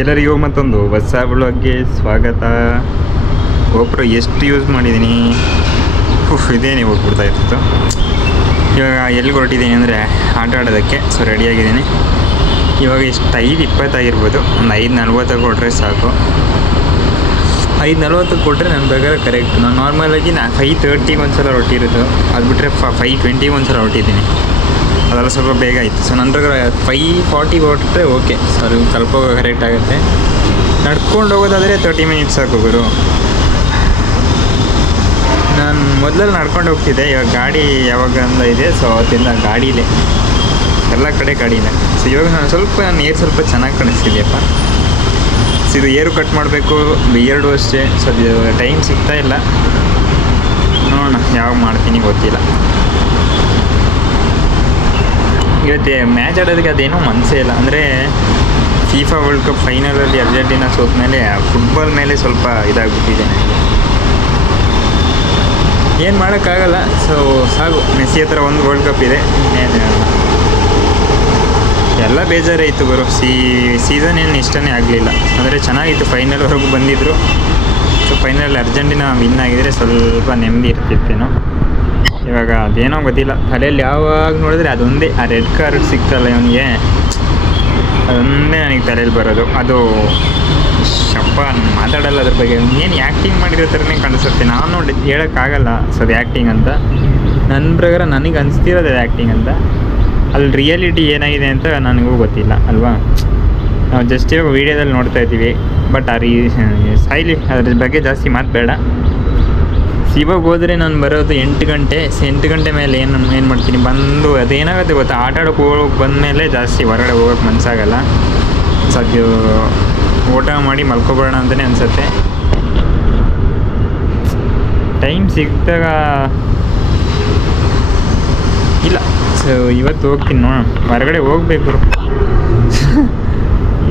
ಎಲ್ಲರಿಗೂ ಮತ್ತೊಂದು ಹೊಸ ಬ್ಲಾಗ್ಗೆ ಸ್ವಾಗತ. ಗೋಪ್ರೋ ಎಷ್ಟು ಯೂಸ್ ಮಾಡಿದ್ದೀನಿ, ಇದೇನೆ ಹೋಗ್ಬಿಡ್ತಾ ಇರ್ತಿತ್ತು. ಇವಾಗ ಎಲ್ಲಿಗೆ ಹೊರಟಿದ್ದೀನಿ ಅಂದರೆ ಆಟ ಆಡೋದಕ್ಕೆ. ಸೊ ರೆಡಿಯಾಗಿದ್ದೀನಿ. ಇವಾಗ ಎಷ್ಟು 5:20 ಆಗಿರ್ಬೋದು. ಒಂದು 5:40 ಕೊಟ್ಟರೆ ಸಾಕು. 5:40 ಕೊಟ್ಟರೆ ನನ್ನ ಪ್ರಕಾರ ಕರೆಕ್ಟ್. ನಾನು ನಾರ್ಮಲಾಗಿ 5:30 ಒಂದ್ಸಲ ಹೊರಟಿರೋದು. ಅದು ಬಿಟ್ಟರೆ 5:20 ಒಂದ್ಸಲ ಹೊರಟಿದ್ದೀನಿ. ಅದೆಲ್ಲ ಸ್ವಲ್ಪ ಬೇಗ ಆಯಿತು. ಸೊ ನನ್ನ ಪ್ರಕಾರ 5:40 ಹೊರಟ್ರೆ ಓಕೆ, ಸ್ವಲ್ಪ ಕರೆಕ್ಟ್ ಆಗುತ್ತೆ. ನಡ್ಕೊಂಡು ಹೋಗೋದಾದರೆ 30 ಮಿನಿಟ್ಸ್ ಸಾಕು ಗುರು. ನಾನು ಮೊದಲಲ್ಲಿ ನಡ್ಕೊಂಡು ಹೋಗ್ತಿದ್ದೆ, ಇವಾಗ ಗಾಡಿ ಯಾವಾಗ ಅಂತ ಇದೆ. ಸೊ ಅವತ್ತಿಂದ ಗಾಡೀಲೇ, ಎಲ್ಲ ಕಡೆ ಗಾಡಿನೇ. ಸೊ ಇವಾಗ ನಾನು ಸ್ವಲ್ಪ ಚೆನ್ನಾಗಿ ಕಾಣಿಸ್ತಿದೆಯಪ್ಪ. ಸೊ ಇದು ಏರು ಕಟ್ ಮಾಡಬೇಕು, ಬಿಯರ್ಡು ಅಷ್ಟೇ. ಸೊ ಅದು ಟೈಮ್ ಸಿಗ್ತಾ ಇಲ್ಲ, ನೋಡೋಣ ಯಾವಾಗ ಮಾಡ್ತೀನಿ ಗೊತ್ತಿಲ್ಲ. ಇವತ್ತು ಮ್ಯಾಚ್ ಆಡೋದಕ್ಕೆ ಅದೇನೋ ಮನಸ್ಸೇ ಇಲ್ಲ. ಅಂದರೆ ಫಿಫಾ ವರ್ಲ್ಡ್ ಕಪ್ ಫೈನಲಲ್ಲಿ ಅರ್ಜೆಂಟೀನಾ ಸೋತ ಮೇಲೆ ಫುಟ್ಬಾಲ್ ಮೇಲೆ ಸ್ವಲ್ಪ ಇದಾಗ್ಬಿಟ್ಟಿದೆ ನನಗೆ. ಏನು ಮಾಡೋಕ್ಕಾಗಲ್ಲ. ಸೊ ಸಾಕು, ಮೆಸ್ಸಿ ಹತ್ರ ಒಂದು ವರ್ಲ್ಡ್ ಕಪ್ ಇದೆ, ಇನ್ನೇನು ಎಲ್ಲ ಬೇಜಾರೇ ಇತ್ತು ಗುರು. ಸೀಸನ್ ಏನು ಇಷ್ಟನೇ ಆಗಲಿಲ್ಲ. ಅಂದರೆ ಚೆನ್ನಾಗಿತ್ತು, ಫೈನಲ್ವರೆಗೂ ಬಂದಿದ್ದರು. ಸೊ ಫೈನಲ್ ಅರ್ಜೆಂಟೀನಾ ವಿನ್ ಆಗಿದ್ರೆ ಸ್ವಲ್ಪ ನೆಮ್ಮದಿ ಇರ್ತಿತ್ತೇನೋ. ಇವಾಗ ಅದೇನೋ ಗೊತ್ತಿಲ್ಲ. ತಲೆಯಲ್ಲಿ ಯಾವಾಗ ನೋಡಿದ್ರೆ ಅದೊಂದೇ, ಆ ರೆಡ್ ಕಾರ್ಡ್ ಸಿಗ್ತಲ್ಲ ಇವನಿಗೆ, ಅದೊಂದೇ ನನಗೆ ತಲೆಯಲ್ಲಿ ಬರೋದು. ಅದು ಶಪ್ಪ, ಮಾತಾಡಲ್ಲ ಅದ್ರ ಬಗ್ಗೆ. ಏನು ಆ್ಯಕ್ಟಿಂಗ್ ಮಾಡಿರೋ ಥರನೇ ಕಾಣಿಸುತ್ತೆ. ನಾನು ಹೇಳೋಕ್ಕಾಗಲ್ಲ ಸೊ ಅದು ಆ್ಯಕ್ಟಿಂಗ್ ಅಂತ. ನನ್ನ ಪ್ರಕಾರ ನನಗೆ ಅನಿಸ್ತಿರೋದು ಅದು ಆ್ಯಕ್ಟಿಂಗ್ ಅಂತ. ಅಲ್ಲಿ ರಿಯಾಲಿಟಿ ಏನಾಗಿದೆ ಅಂತ ನನಗೂ ಗೊತ್ತಿಲ್ಲ ಅಲ್ವಾ. ನಾವು ಜಸ್ಟ್ ಇವಾಗ ವೀಡಿಯೋದಲ್ಲಿ ನೋಡ್ತಾ ಇದ್ದೀವಿ. ಬಟ್ ಸಾಯ್ಲಿ, ಅದ್ರ ಬಗ್ಗೆ ಜಾಸ್ತಿ ಮಾತಬೇಡ. ಇವಾಗ ಹೋದರೆ ನಾನು ಬರೋದು 8 ಗಂಟೆ. 8 ಗಂಟೆ ಮೇಲೆ ಏನು ಮಾಡ್ತೀನಿ, ಬಂದು ಅದೇನಾಗುತ್ತೆ ಗೊತ್ತಾ, ಆಟ ಆಡೋಕ್ಕೆ ಹೋಗೋಕೆ ಬಂದಮೇಲೆ ಜಾಸ್ತಿ ಹೊರಗಡೆ ಹೋಗೋಕ್ಕೆ ಮನಸ್ಸಾಗಲ್ಲ. ಸದ್ಯ ಊಟ ಮಾಡಿ ಮಲ್ಕೊಬೇಡ ಅಂತಲೇ ಅನಿಸುತ್ತೆ. ಟೈಮ್ ಸಿಕ್ಕಿದಾಗ ಇಲ್ಲ. ಸೊ ಇವತ್ತು ಹೋಗ್ತೀನಿ, ನೋಡೋಣ. ಹೊರಗಡೆ ಹೋಗಬೇಕು.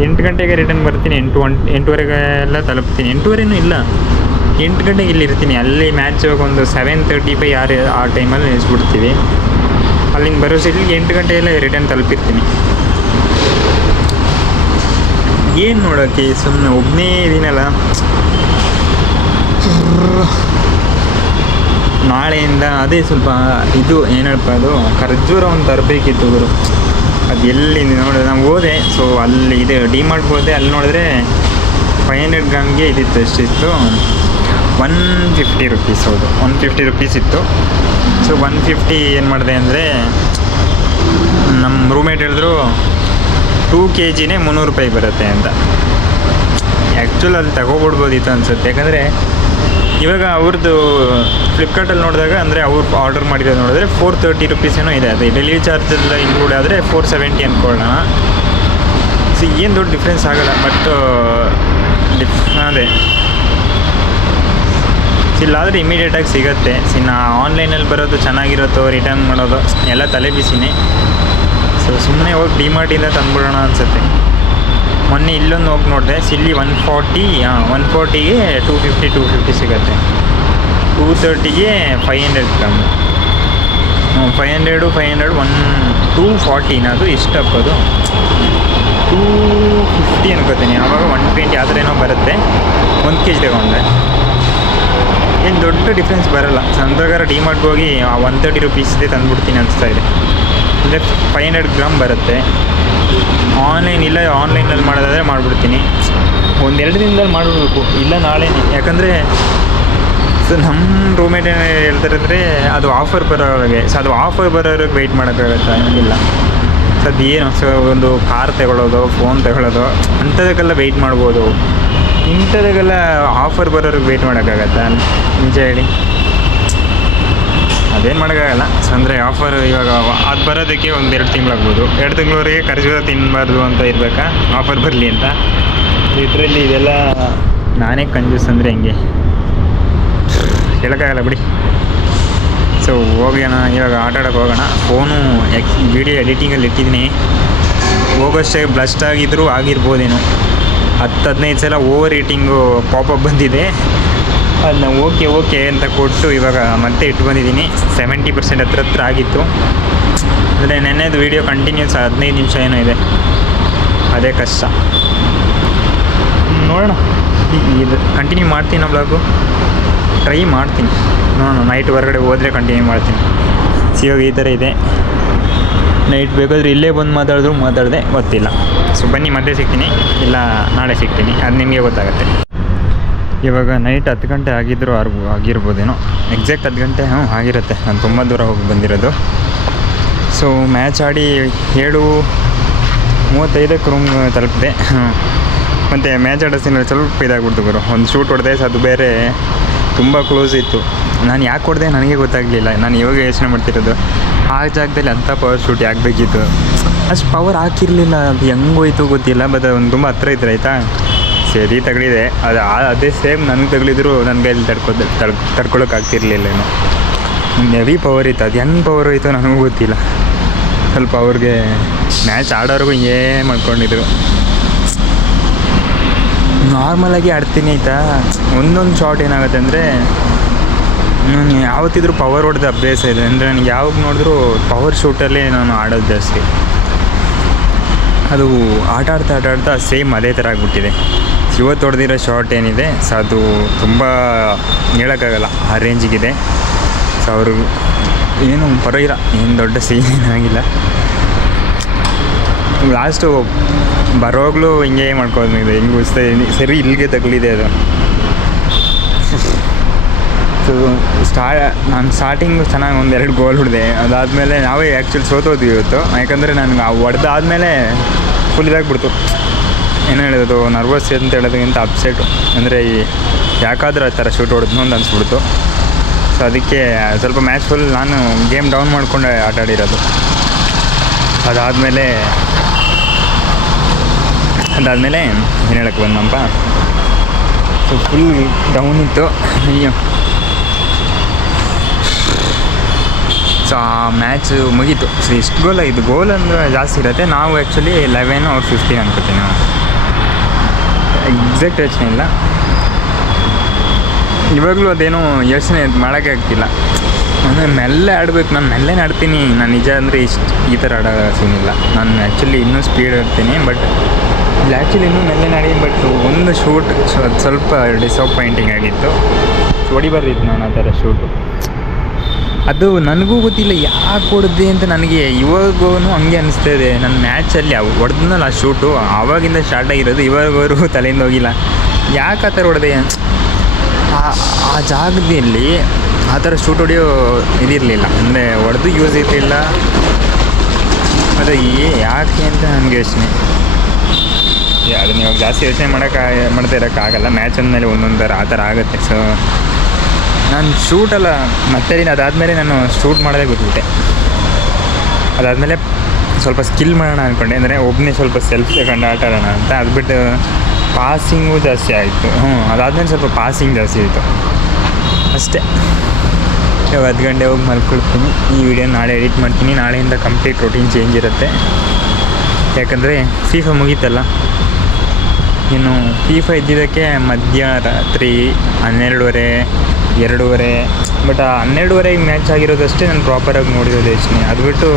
8 ಗಂಟೆಗೆ ರಿಟರ್ನ್ ಬರ್ತೀನಿ. 8:08 ಎಲ್ಲ ತಲುಪ್ತೀನಿ. 8:15 ಇಲ್ಲ, 8 ಗಂಟೆಗೆ ಇಲ್ಲಿ ಇರ್ತೀನಿ. ಅಲ್ಲಿ ಮ್ಯಾಚ್ ಒಂದು 7:35 ಆ ಟೈಮಲ್ಲಿ ನಿಲ್ಲಿಸ್ಬಿಡ್ತೀವಿ. ಅಲ್ಲಿಂದ ಬರೋ ಇಲ್ಲಿ 8 ಗಂಟೆಯಲ್ಲೇ ರಿಟರ್ನ್ ತಲುಪಿರ್ತೀನಿ. ಏನು ನೋಡೋಕ್ಕೆ, ಸುಮ್ಮನೆ ಒಬ್ಬನೇ ಇದೀನಲ್ಲ. ನಾಳೆಯಿಂದ ಅದೇ ಸ್ವಲ್ಪ ಇದು ಏನಪ್ಪ, ಅದು ಖರ್ಜೂರ ಒಂದು ತರಬೇಕಿತ್ತು ಗುರು. ಅದು ಎಲ್ಲಿ ನೋಡಿದ್ರೆ ನಾವು ಹೋದೆ. ಸೊ ಅಲ್ಲಿ ಇದೆ ಡಿಮಾರ್ಟ್ಗೆ ಹೋದೆ. ಅಲ್ಲಿ ನೋಡಿದ್ರೆ 500 ಗ್ರಾಮ್ಗೆ ಇದಿತ್ತು. ಎಷ್ಟಿತ್ತು, 150 ರುಪೀಸ್. ಹೌದು, 150 ರುಪೀಸ್ ಇತ್ತು. ಸೊ 150 ಏನು ಮಾಡಿದೆ ಅಂದರೆ, ನಮ್ಮ ರೂಮೇಟ್ ಹೇಳಿದ್ರು 2 kgನೇ 300 ರೂಪಾಯಿ ಬರುತ್ತೆ ಅಂತ. ಆ್ಯಕ್ಚುಲ್ ಅಲ್ಲಿ ತಗೋಬಿಡ್ಬೋದಿತ್ತು ಅನಿಸುತ್ತೆ. ಯಾಕಂದರೆ ಇವಾಗ ಅವ್ರದ್ದು ಫ್ಲಿಪ್ಕಾರ್ಟಲ್ಲಿ ನೋಡಿದಾಗ, ಅಂದರೆ ಅವ್ರು ಆರ್ಡರ್ ಮಾಡಿರೋದು ನೋಡಿದ್ರೆ 430 ರುಪೀಸ್ ಏನೋ ಇದೆ. ಅದು ಡೆಲಿವರಿ ಚಾರ್ಜ್ ಎಲ್ಲ ಇನ್ಕ್ಲೂಡ್ ಆದರೆ 470 ಅಂದ್ಕೊಳ್ಳೋಣ. ಸೊ ಏನು ದೊಡ್ಡ ಡಿಫ್ರೆನ್ಸ್ ಆಗೋಲ್ಲ. ಬಟ್ ಅದೇ ಇಲ್ಲಾದರೆ ಇಮಿಡಿಯೇಟಾಗಿ ಸಿಗುತ್ತೆ. ನಾ ಆನ್ಲೈನಲ್ಲಿ ಬರೋದು ಚೆನ್ನಾಗಿರುತ್ತೋ, ರಿಟರ್ನ್ ಮಾಡೋದು ಎಲ್ಲ ತಲೆ ಬಿಸಿನೇ. ಸೊ ಸುಮ್ಮನೆ ಹೋಗಿ ಡಿಮಾರ್ಟಿಂದ ತಂದುಬಿಡೋಣ ಅನಿಸುತ್ತೆ. ಮೊನ್ನೆ ಇಲ್ಲೊಂದು ಹೋಗಿ ನೋಡಿದೆ, ಇಲ್ಲಿ 140ಗೆ 250 ಸಿಗುತ್ತೆ. 230ಗೆ 500 ಗ್ರಾಮ್. 500 240 ಅದು ಇಷ್ಟಪ್ಪದು 250 ಅನ್ಕೋತೀನಿ. ಆವಾಗ 120 ಆ ಥರ ಏನೋ ಬರುತ್ತೆ 1 kg ತಗೊಂಡ್ರೆ. ಏನು ದೊಡ್ಡ ಡಿಫ್ರೆನ್ಸ್ ಬರೋಲ್ಲ. ನನ್ನ ಪ್ರಕಾರ ಡಿಮಾರ್ಟ್ಗೆ ಹೋಗಿ 130 ರುಪೀಸ್ದೇ ತಂದುಬಿಡ್ತೀನಿ ಅನಿಸ್ತಾ ಇದೆ. ಅಂದರೆ 500 ಗ್ರಾಮ್ ಬರುತ್ತೆ. ಆನ್ಲೈನಲ್ಲಿ ಮಾಡೋದಾದರೆ ಮಾಡಿಬಿಡ್ತೀನಿ. 1-2 ದಿನದಲ್ಲಿ ಮಾಡಿಬಿಡ್ಬೇಕು, ಇಲ್ಲ ನಾಳೆನೇ. ಯಾಕಂದರೆ ಸೊ ನಮ್ಮ ರೂಮೇಟ್ ಏನು ಹೇಳ್ತಾರೆ ಅಂದರೆ, ಅದು ಆಫರ್ ಬರೋರಿಗೆ. ಸೊ ಅದು ಆಫರ್ ಬರೋರಿಗೆ ವೆಯ್ಟ್ ಮಾಡೋಕ್ಕಾಗತ್ತಾ? ಹಂಗಿಲ್ಲ. ಸೊ ಅದೇನು, ಸೊ ಒಂದು ಕಾರ್ ತಗೊಳ್ಳೋದು, ಫೋನ್ ತಗೊಳ್ಳೋದು ಅಂಥದಕ್ಕೆಲ್ಲ ವೆಯ್ಟ್ ಮಾಡ್ಬೋದು. ಇಂಥದಕ್ಕೆಲ್ಲ ಆಫರ್ ಬರೋರಿಗೆ ವೆಯ್ಟ್ ಮಾಡೋಕ್ಕಾಗತ್ತಾ? ನಿಜ ಹೇಳಿ, ಅದೇನು ಮಾಡೋಕ್ಕಾಗಲ್ಲ. ಸೊ ಅಂದರೆ ಆಫರ್ ಇವಾಗ ಅದು ಬರೋದಕ್ಕೆ 1-2 ತಿಂಗಳಾಗ್ಬೋದು. 2 ತಿಂಗಳವರೆಗೆ ಖರ್ಜೂರ ತಿನ್ನಬಾರ್ದು ಅಂತ ಇರಬೇಕಾ, ಆಫರ್ ಬರಲಿ ಅಂತ. ಇದರಲ್ಲಿ ಇದೆಲ್ಲ ನಾನೇ ಕಂಜೂಸ್ ಅಂದರೆ ಹೆಂಗೆ ಹೇಳೋಕ್ಕಾಗಲ್ಲ ಬಿಡಿ. ಸೊ ಹೋಗೋಣ, ಇವಾಗ ಆಟ ಆಡೋಕ್ಕೆ ಹೋಗೋಣ. ಫೋನು ವೀಡಿಯೋ ಎಡಿಟಿಂಗಲ್ಲಿ ಇಟ್ಟಿದ್ದೀನಿ. ಹೋಗೋಷ್ಟೇ ಬ್ಲಸ್ಟ್ ಆಗಿರ್ಬೋದೇನೋ. 10-15 ಸಲ ಓವರ್ ಹೀಟಿಂಗು ಪಾಪಪ್ ಬಂದಿದೆ. ಅದನ್ನ ಓಕೆ ಅಂತ ಕೊಟ್ಟು ಇವಾಗ ಮತ್ತೆ ಇಟ್ಟು ಬಂದಿದ್ದೀನಿ. 70% ಹತ್ರ ಆಗಿತ್ತು. ಅಂದರೆ ನೆನ್ನೆದು ವೀಡಿಯೋ ಕಂಟಿನ್ಯೂಸ್ 15 ನಿಮಿಷ ಏನೋ ಇದೆ, ಅದೇ ಕಷ್ಟ. ನೋಡೋಣ, ಇದು ಕಂಟಿನ್ಯೂ ಮಾಡ್ತೀನಿ ಬ್ಲಾಗು, ಟ್ರೈ ಮಾಡ್ತೀನಿ ನೋಡೋಣ. ನೈಟ್ ಹೊರಗಡೆ ಹೋದರೆ ಕಂಟಿನ್ಯೂ ಮಾಡ್ತೀನಿ. ಇವಾಗ ಈ ಥರ ಇದೆ. ನೈಟ್ ಬೇಕಾದರೆ ಇಲ್ಲೇ ಬಂದು ಮಾತಾಡಿದೆ ಗೊತ್ತಿಲ್ಲ. ಸೊ ಬನ್ನಿ ಮತ್ತೆ ಸಿಗ್ತೀನಿ, ಇಲ್ಲ ನಾಳೆ ಸಿಗ್ತೀನಿ, ಅದು ನಿಮಗೆ ಗೊತ್ತಾಗುತ್ತೆ. ಇವಾಗ ನೈಟ್ 10 ಗಂಟೆ ಆಗಿರ್ಬೋದೇನೋ, ಎಕ್ಸಾಕ್ಟ್ 10 ಗಂಟೆ ಆಗಿರುತ್ತೆ. ನಾನು ತುಂಬ ದೂರ ಹೋಗಿ ಬಂದಿರೋದು. ಸೊ ಮ್ಯಾಚ್ ಆಡಿ 7:35 ರೂಮ್ ತಲುಪಿದೆ. ಮತ್ತು ಮ್ಯಾಚ್ ಆಡೋ ಸೀನಲ್ಲಿ ಸ್ವಲ್ಪ ಇದಾಗ್ಬಿಡ್ತು ಗುರು. ಒಂದು ಶೂಟ್ ಹೊಡೆದೆ, ಅದು ಬೇರೆ ತುಂಬ ಕ್ಲೋಸ್ ಇತ್ತು. ನಾನು ಯಾಕೆ ಹೊಡೆದೆ ನನಗೆ ಗೊತ್ತಾಗಲಿಲ್ಲ. ನಾನು ಇವಾಗ ಯೋಚನೆ ಮಾಡ್ತಿರೋದು, ಆ ಜಾಗದಲ್ಲಿ ಅಂಥ ಪವರ್ ಶೂಟ್ ಯಾಕೆ ಬೇಕಿತ್ತು. ಅಷ್ಟು ಪವರ್ ಹಾಕಿರಲಿಲ್ಲ, ಅದು ಹೆಂಗೋಯ್ತು ಗೊತ್ತಿಲ್ಲ. ಬಟ್ ಒಂದು ತುಂಬ ಹತ್ರ ಇದ್ರೆ ಆಯಿತಾ, ಸರಿ ತಗಲಿದೆ. ಅದೇ ಸೇಮ್ ನನಗೆ ತಗಲಿದ್ರು ನನ್ನ ಕೈಯಲ್ಲಿ ತಡ್ಕೊಳಕ್ಕಾಗ್ತಿರ್ಲಿಲ್ಲೇನೋ. ಹೆವಿ ಪವರ್ ಇತ್ತು. ಅದು ಹೆಂಗೆ ಪವರ್ ಹೋಯ್ತು ನನಗೂ ಗೊತ್ತಿಲ್ಲ. ಸ್ವಲ್ಪ ಅವ್ರಿಗೆ ಮ್ಯಾಚ್ ಆಡೋರ್ಗು ಏನು ಮಾಡ್ಕೊಂಡಿದ್ರು. ನಾರ್ಮಲಾಗಿ ಆಡ್ತೀನಿ ಆಯಿತಾ. ಒಂದೊಂದು ಶಾಟ್ ಏನಾಗುತ್ತೆ ಅಂದರೆ, ನಾನು ಯಾವತ್ತಿದ್ರೂ ಪವರ್ ಹೊಡೆದ ಅಭ್ಯಾಸ ಇದೆ. ಅಂದರೆ ನನಗೆ ಯಾವಾಗ ನೋಡಿದ್ರೂ ಪವರ್ ಶೂಟಲ್ಲೇ ನಾನು ಆಡೋದು ಜಾಸ್ತಿ. ಅದು ಆಟ ಆಡ್ತಾ ಸೇಮ್ ಅದೇ ಥರ ಆಗಿಬಿಟ್ಟಿದೆ. ಇವತ್ತು ಹೊಡೆದಿರೋ ಶಾಟ್ ಏನಿದೆ ಸೊ ಅದು ತುಂಬ ಹೇಳೋಕ್ಕಾಗಲ್ಲ, ಆ ರೇಂಜಿಗಿದೆ. ಸೊ ಅವರು ಏನು ಪರವಾಗಿಲ್ಲ, ಏನು ದೊಡ್ಡ ಸೀನ್ ಏನಾಗಿಲ್ಲ. ಲಾಸ್ಟು ಬರೋವಾಗಲೂ ಹಿಂಗೆ ಮಾಡ್ಕೊಂಡಿದೆ, ಹಿಂಗೆ ಉಸ್ತಾ ಸರಿ ಇಲ್ಲಿಗೆ ತಗಲಿದೆ ಅದು. ಸೊ ನಾನು ಸ್ಟಾರ್ಟಿಂಗು ಚೆನ್ನಾಗಿ 1-2 ಗೋಲ್ ಹೊಡೆದೆ. ಅದಾದಮೇಲೆ ನಾವೇ ಆ್ಯಕ್ಚುಲಿ ಸೋತೋದ್ವಿ ಇವತ್ತು. ಯಾಕಂದರೆ ನನಗೆ ಆ ಹೊಡೆದಾದ್ಮೇಲೆ ಫುಲ್ ಇದಾಗ್ಬಿಡ್ತು. ಏನು ಹೇಳೋದು, ನರ್ವಸ್ ಅಂತ ಹೇಳೋದಕ್ಕಿಂತ ಅಪ್ಸೆಟು. ಅಂದರೆ ಯಾಕಾದರೂ ಆ ಥರ ಶೂಟ್ ಹೊಡೆದ್ನೋ ಅಂತ ಅನಿಸ್ಬಿಡ್ತು. ಸೊ ಅದಕ್ಕೆ ಸ್ವಲ್ಪ ಮ್ಯಾಚ್ ಫುಲ್ ನಾನು ಗೇಮ್ ಡೌನ್ ಮಾಡ್ಕೊಂಡು ಆಟ ಆಡಿರೋದು. ಅದಾದಮೇಲೆ ಏನು ಹೇಳಕ್ಕೆ ಬಂದನಪ್ಪ, ಸೊ ಫುಲ್ ಡೌನ್ ಇತ್ತು. ಅಯ್ಯೋ, ಸೊ ಆ ಮ್ಯಾಚ್ ಮುಗೀತು. ಸೊ ಎಷ್ಟು ಗೋಲ್ ಆಗಿದ್ದು, ಗೋಲ್ ಅಂದರೆ ಜಾಸ್ತಿ ಇರುತ್ತೆ. ನಾವು ಆ್ಯಕ್ಚುಲಿ 11 or 15 ಅನ್ಕೋತೀನಿ. ನಾವು ಎಕ್ಸಾಕ್ಟ್ ಯೋಚನೆ ಇಲ್ಲ. ಇವಾಗಲೂ ಅದೇನೋ ಯೋಚನೆ ಮಾಡೋಕ್ಕೆ ಆಗ್ತಿಲ್ಲ. ಅಂದರೆ ಮೆಲ್ಲೆ ಆಡಬೇಕು. ನಾನು ಮೆಲ್ಲೆನೇ ಆಡ್ತೀನಿ. ನಾನು ನಿಜ ಅಂದರೆ ಈ ಥರ ಆಡೋ ಸೀನಿಲ್ಲ. ನಾನು ಆ್ಯಕ್ಚುಲಿ ಇನ್ನೂ ಸ್ಪೀಡ್ ಆಡ್ತೀನಿ, ಬಟ್ ಇಲ್ಲಿ ಆ್ಯಕ್ಚುಲಿ ಇನ್ನೂ ಮೆಲ್ಲೆನೇ ಆಡಿ. ಬಟ್ ಒಂದು ಶೂಟ್ ಸ್ವಲ್ಪ ಡಿಸಪಾಯಿಂಟಿಂಗ್ ಆಗಿತ್ತು. ಹೊಡಿಬಾರ್ದಿತ್ತು ನಾನು ಆ ಥರ ಶೂಟು. ಅದು ನನಗೂ ಗೊತ್ತಿಲ್ಲ ಯಾಕೆ ಹೊಡೆದೆ ಅಂತ. ನನಗೆ ಇವಾಗೂ ಹಂಗೆ ಅನಿಸ್ತಾ ಇದೆ. ನನ್ನ ಮ್ಯಾಚಲ್ಲಿ ಹೊಡೆದ್ನಲ್ಲ ಆ ಶೂಟು, ಆವಾಗಿಂದ ಸ್ಟಾರ್ಟ್ ಆಗಿರೋದು, ಇವಾಗವರೆಗೂ ತಲೆಯಿಂದ ಹೋಗಿಲ್ಲ. ಯಾಕೆ ಆ ಥರ ಹೊಡೆದೆ. ಆ ಜಾಗದಲ್ಲಿ ಆ ಥರ ಶೂಟ್ ಹೊಡೆಯೋ ಇದಿರಲಿಲ್ಲ. ಅಂದರೆ ಹೊಡೆದು ಯೂಸ್ ಇರಲಿಲ್ಲ. ಅದು ಯಾಕೆ ಅಂತ ನನಗೆ ಯೋಚನೆ. ಅದನ್ನ ಇವಾಗ ಜಾಸ್ತಿ ಯೋಚನೆ ಮಾಡ್ತಾ ಇರೋಕ್ಕಾಗಲ್ಲ. ಮ್ಯಾಚ್ ಅಂದಮೇಲೆ ಒಂದೊಂದು ಥರ ಆ ಥರ ಆಗುತ್ತೆ. ಸೊ ನಾನು ಶೂಟಲ್ಲ ಮತ್ತೆ ಅದಾದಮೇಲೆ ನಾನು ಶೂಟ್ ಮಾಡೋದೇ ಗೊತ್ತಿಬಿಟ್ಟೆ. ಅದಾದಮೇಲೆ ಸ್ವಲ್ಪ ಸ್ಕಿಲ್ ಮಾಡೋಣ ಅಂದ್ಕೊಂಡೆ. ಅಂದರೆ ಒಬ್ಬನೇ ಸ್ವಲ್ಪ ಸೆಲ್ಫ್ ತಗೊಂಡು ಆಟ ಆಡೋಣ ಅಂತ. ಅದು ಬಿಟ್ಟು ಪಾಸಿಂಗು ಜಾಸ್ತಿ ಆಯಿತು. ಅದಾದಮೇಲೆ ಸ್ವಲ್ಪ ಪಾಸಿಂಗ್ ಜಾಸ್ತಿ ಆಯಿತು ಅಷ್ಟೇ. ಇವಾಗ 10 ಗಂಟೆ ಹೋಗಿ ಮಲ್ಕೊಳ್ತೀನಿ. ಈ ವಿಡಿಯೋ ನಾಳೆ ಎಡಿಟ್ ಮಾಡ್ತೀನಿ. ನಾಳೆಯಿಂದ ಕಂಪ್ಲೀಟ್ ರೂಟೀನ್ ಚೇಂಜ್ ಇರುತ್ತೆ. ಯಾಕಂದರೆ FIFA ಮುಗೀತಲ್ಲ. ಇನ್ನು FIFA ಇದ್ದಿದ್ದಕ್ಕೆ ಮಧ್ಯರಾತ್ರಿ 12:30, 2:30. ಬಟ್ ಆ 12:30 ಮ್ಯಾಚ್ ಆಗಿರೋದಷ್ಟೇ ನಾನು ಪ್ರಾಪರಾಗಿ ನೋಡಿರೋದು ಯೋಚನೆ. ಅದು ಬಿಟ್ಟು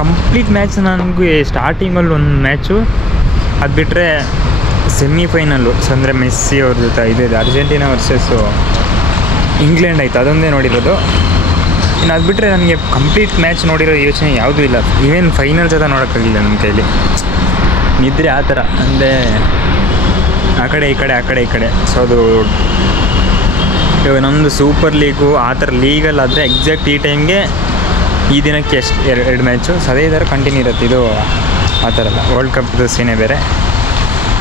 ಕಂಪ್ಲೀಟ್ ಮ್ಯಾಚ್ ನನಗೆ ಸ್ಟಾರ್ಟಿಂಗಲ್ಲಿ ಒಂದು ಮ್ಯಾಚು, ಅದು ಬಿಟ್ಟರೆ ಸೆಮಿಫೈನಲ್ಲು ಅಂದರೆ ಮೆಸ್ಸಿ ಅವ್ರ ಜೊತೆ ಇದೆ ಅರ್ಜೆಂಟೀನಾ ವರ್ಸಸ್ಸು ಇಂಗ್ಲೆಂಡ್ ಆಯಿತು, ಅದೊಂದೇ ನೋಡಿರೋದು. ಇನ್ನು ಅದು ಬಿಟ್ಟರೆ ನನಗೆ ಕಂಪ್ಲೀಟ್ ಮ್ಯಾಚ್ ನೋಡಿರೋ ಯೋಚನೆ ಯಾವುದೂ ಇಲ್ಲ. ಈವನ್ ಫೈನಲ್ ಜೊತೆ ನೋಡೋಕ್ಕಾಗಿಲ್ಲ ನನ್ನ ಕೈಲಿ. ನಿದ್ರೆ ಆ ಥರ, ಅಂದರೆ ಆ ಕಡೆ ಈ ಕಡೆ. ಸೊ ಅದು ಇವಾಗ ನಮ್ಮದು ಸೂಪರ್ ಲೀಗು ಆ ಥರ ಲೀಗಲ್ಲಾದರೆ ಎಕ್ಸಾಕ್ಟ್ ಈ ಟೈಮ್ಗೆ ಈ ದಿನಕ್ಕೆ ಎರಡು ಮ್ಯಾಚು ಸೊ ಅದೇ ಥರ ಕಂಟಿನ್ಯೂ ಇರುತ್ತೆ. ಇದು ಆ ಥರ ಅಲ್ಲ. ವರ್ಲ್ಡ್ ಕಪ್ದು ಸೀನೇ ಬೇರೆ.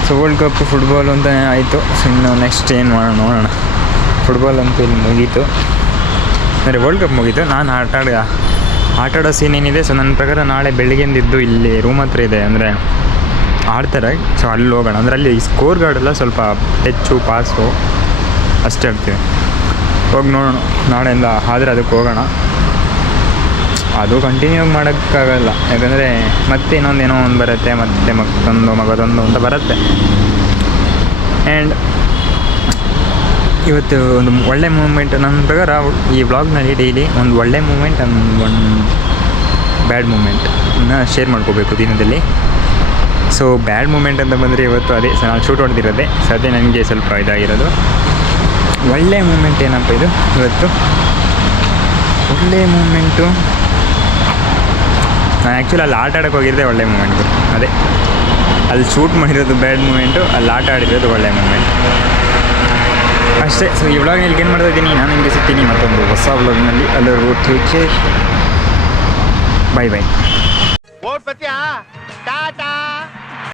ಸೊ ವರ್ಲ್ಡ್ ಕಪ್ ಫುಟ್ಬಾಲ್ ಅಂತ ಆಯಿತು. ಸೊ ಇನ್ನು ನೆಕ್ಸ್ಟ್ ಏನು ನೋಡೋಣ. ಫುಟ್ಬಾಲ್ ಅಂತೂ ಇಲ್ಲಿ ಮುಗೀತು, ಅಂದರೆ ವರ್ಲ್ಡ್ ಕಪ್ ಮುಗೀತು. ನಾನು ಆಟಾಡೋ ಸೀನ್ ಏನಿದೆ. ಸೊ ನನ್ನ ಪ್ರಕಾರ ನಾಳೆ ಬೆಳಿಗ್ಗೆಂದಿದ್ದು ಇಲ್ಲಿ ರೂಮ್ ಹತ್ರ ಇದೆ, ಅಂದರೆ ಆಡ್ತಾರೆ. ಸೊ ಅಲ್ಲಿ ಹೋಗೋಣ. ಅಂದರೆ ಅಲ್ಲಿ ಸ್ಕೋರ್ ಗಾರ್ಡೆಲ್ಲ ಸ್ವಲ್ಪ ಟೆಚ್ಚು ಪಾಸು ಅಷ್ಟೇ ಆಡ್ತೀವಿ. ಹೋಗಿ ನೋಡೋಣ ನಾಳೆಯಿಂದ ಆದರೆ ಅದಕ್ಕೆ ಹೋಗೋಣ. ಅದು ಕಂಟಿನ್ಯೂ ಮಾಡೋಕ್ಕಾಗಲ್ಲ, ಯಾಕಂದರೆ ಮತ್ತೆ ಇನ್ನೊಂದೇನೋ ಒಂದು ಬರುತ್ತೆ, ಮತ್ತೆ ಮಗದೊಂದು ಅಂತ ಬರುತ್ತೆ. ಆ್ಯಂಡ್ ಇವತ್ತು ಒಂದು ಒಳ್ಳೆ ಮೂಮೆಂಟ್ ನನ್ನ ಪ್ರಕಾರ ಈ ವ್ಲಾಗ್ನಲ್ಲಿ ಡೈಲಿ ಒಂದು ಒಳ್ಳೆ ಮೂಮೆಂಟ್ ಒಂದು ಬ್ಯಾಡ್ ಮೂಮೆಂಟನ್ನ ಶೇರ್ ಮಾಡ್ಕೋಬೇಕು ದಿನದಲ್ಲಿ. ಸೊ ಬ್ಯಾಡ್ ಮೂಮೆಂಟ್ ಅಂತ ಬಂದರೆ ಇವತ್ತು ಅದೇ ನಾನು ಶೂಟ್ ಹೊಡೆದಿರೋದೆ. ಸೊ ಅದೇ ನನಗೆ ಸ್ವಲ್ಪ ಇದಾಗಿರೋದು. ಒಳ್ಳೆ ಮೂಮೆಂಟ್ ಏನಪ್ಪ ಇದು ಇವತ್ತು, ಒಳ್ಳೆ ಮೂಮೆಂಟು. ನಾನು ಆ್ಯಕ್ಚುಲಿ ಅಲ್ಲಿ ಆಟ ಆಡೋಕ್ಕೆ ಹೋಗಿದ್ದೆ ಒಳ್ಳೆ ಮೂಮೆಂಟು. ಅದೇ ಅಲ್ಲಿ ಶೂಟ್ ಮಾಡಿರೋದು ಬ್ಯಾಡ್ ಮೂಮೆಂಟು, ಅಲ್ಲಿ ಆಟ ಆಡಿರೋದು ಒಳ್ಳೆ ಮೂಮೆಂಟ್ ಅಷ್ಟೇ. ಸೊ ಈ ವ್ಲಾಗ್ನ ಇಲ್ಲಿ ಏನು ಮಾಡ್ತಾ ಇದ್ದೀನಿ, ನಾನು ನಿಮಗೆ ಸಿಗ್ತೀನಿ ಮತ್ತೊಂದು ಹೊಸ ವ್ಲಾಗ್ನಲ್ಲಿ. ಅಲ್ಲರೂ take care, bye bye. Tata.